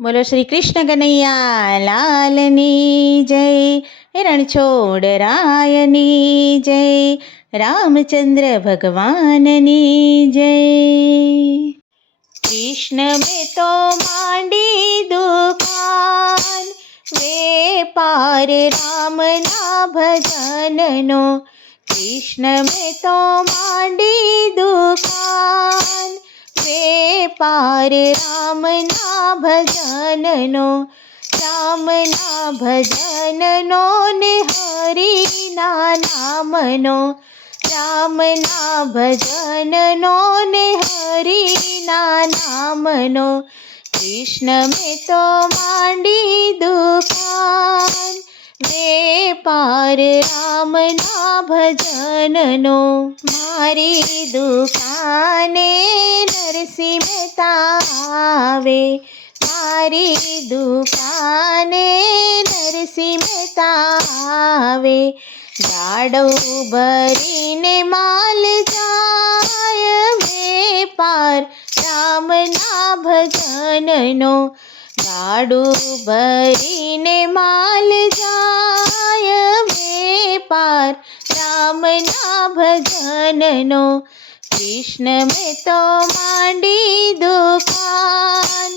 બોલો શ્રી કૃષ્ણ કનૈયા લાલની જય, રણછોડ રાયની જય, રામચંદ્ર ભગવાનની જય। કૃષ્ણ મેં તો માંડી દુકાન, વેપાર રામના ભજનનો। કૃષ્ણ મેં તો માંડી દુકાન, વેપાર રામના ભજનનો। રામના ભજનનો ને હરિના નામનો, રામના ભજનનો ને હરિના નામનો। કૃષ્ણ મેં તો માંડી દુકાન, વેપાર રામના ભજનનો। મારી દુકાને નરસિંહ મહેતા આવે, મારી દુકાને નરસિંહ મહેતા આવે। ગાડો ભરીને માલ જાય, વેપાર રામના ભજનનો। ગાડું ભરીને માલ જાય, વેપાર રામના ભજનનો। કૃષ્ણ મેં તો માંડી દુકાન,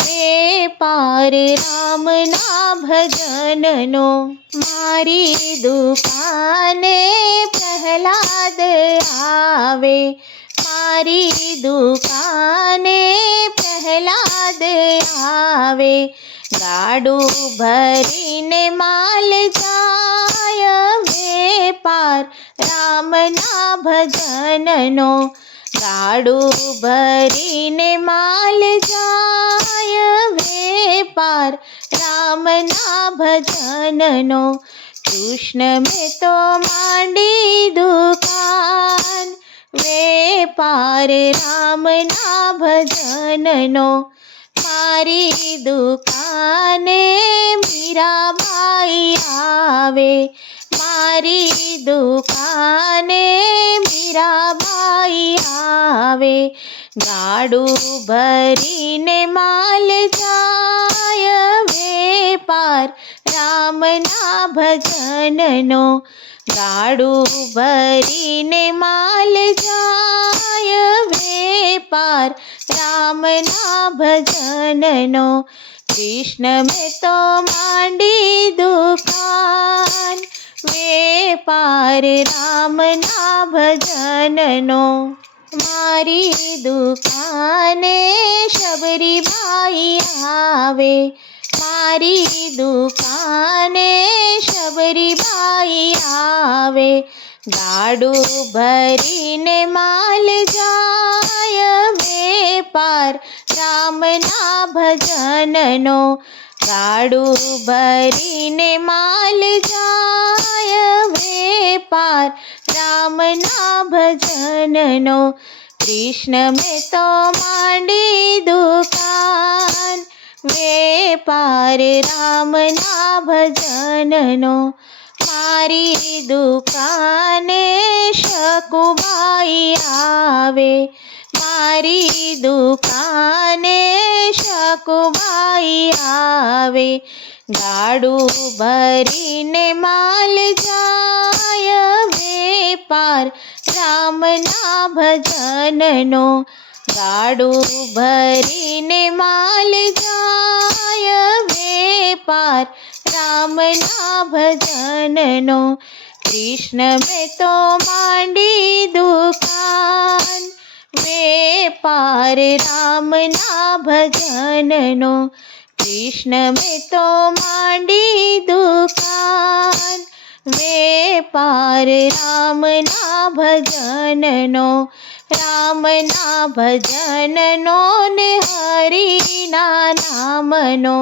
વેપાર રામના ભજનનો। મારી દુકાને પ્રહલાદ આવે, મારી દુકાને પ્રહલાદ આવે। ગાડું ભરીને માલ જાય, વેપાર રામના ભજનનો। ગાડું ભરીને માલ જાય, વેપાર રામના ભજનનો। કૃષ્ણ મેં તો માંડી દુકાન, વેપાર રામના ભજનનો। મારી દુકાને મીરાબાઈ આવે, મારી દુકાને મીરાબાઈ આવે। ગાડું ભરીને માલ જાય, વેપાર રામના ભજનનો। ગાડું ભરીને માલ જાય, વેપાર રામના ભજનનો। કૃષ્ણ મેં તો માંડી દુકાન, વેપાર રામના ભજનનો। મારી દુકાને શબરીબાઈ આવે, મારી દુકાને શબરીબાઈ આવે। ગાડું ભરીને માલ જાય, વેપાર રામના ભજનનો। ગાડું ભરીને માલ જાય, વેપાર રામના ભજનનો। કૃષ્ણ મેં તો માંડી દુકાન, વેપાર રામના ભજનનો। મારી દુકાને શકુબાઈ આવે, મારી દુકાને શકુબાઈ આવે। ગાડું ભરીને માલ જાય, વેપાર રામના ભજનનો। ગાડું ભરીને માલ જાય, વેપાર રામના ભજનનો। કૃષ્ણ મેં તો માંડી દુકાન, વેપાર રામના ભજનનો। કૃષ્ણ મેં તો માંડી દુકાન, વેપાર રામના ભજનનો। રામના ભજનનો ને હરિના નામનો,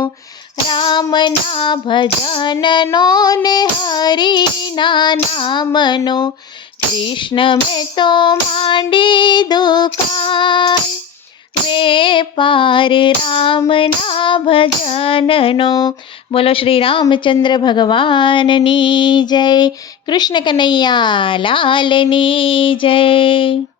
રામના ભજનનો ને હરિના નામનો। કૃષ્ણ મેં તો માંડી દુકાન, વેપાર રામના ભજનનો। બોલો શ્રી રામચંદ્ર ભગવાનની જય, કૃષ્ણ કનૈયા લાલની જય।